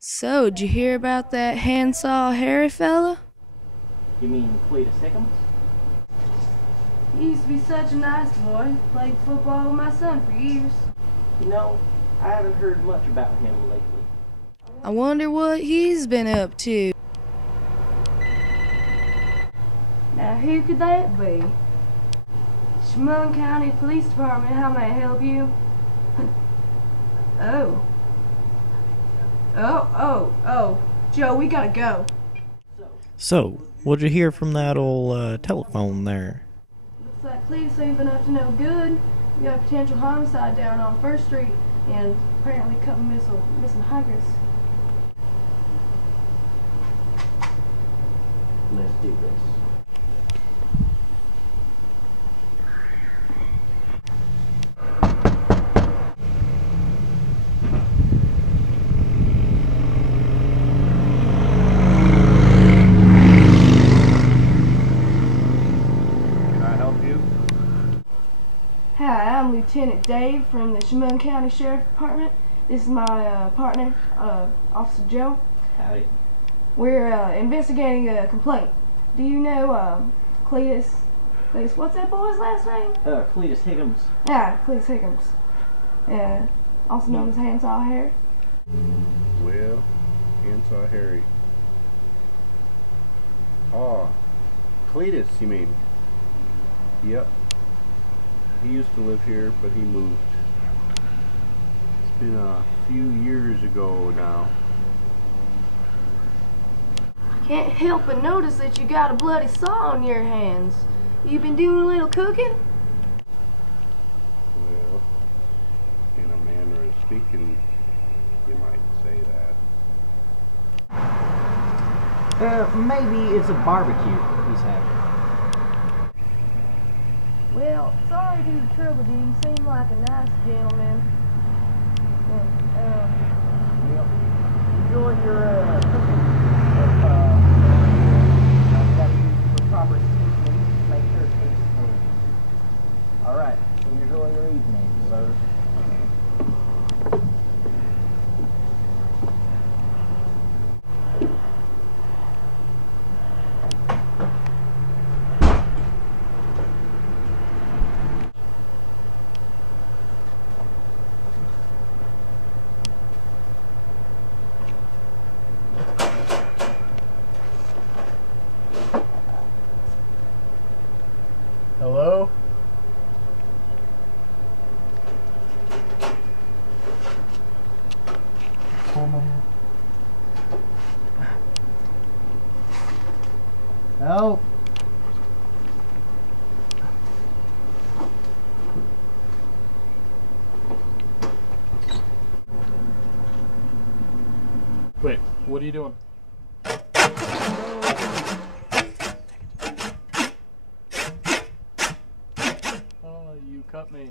So, did you hear about that Handsaw Harry fella? You mean Cletus Hickams? He used to be such a nice boy. Played football with my son for years. You know, I haven't heard much about him lately. I wonder what he's been up to. Now, who could that be? Chemung County Police Department, how may I help you? Oh. Oh. Joe, we gotta go. So, what'd you hear from that old telephone there? Looks like Cletus ain't been up to no good. We got a potential homicide down on 1st Street and apparently a couple missing hikers. Let's do this. Hi, I'm Lieutenant Dave from the Chemung County Sheriff Department. This is my partner, Officer Joe. Howdy. We're investigating a complaint. Do you know Cletus? What's that boy's last name? Cletus Hickams. Yeah, Cletus Hickams. Also known as Handsaw Harry. Well, Handsaw Harry. Oh, Cletus, you mean? Yep. He used to live here, but he moved. It's been a few years ago now. Can't help but notice that you got a bloody saw on your hands. You been doing a little cooking? Well, in a manner of speaking, you might say that. Maybe it's a barbecue he's having. Well, sorry to trouble you. You seem like a nice gentleman. Enjoy your cooking. But, you gotta use the proper seasoning to make sure it tastes good. Alright, enjoy your evening, sir. Hello? Help! Wait, what are you doing? Oh, you cut me.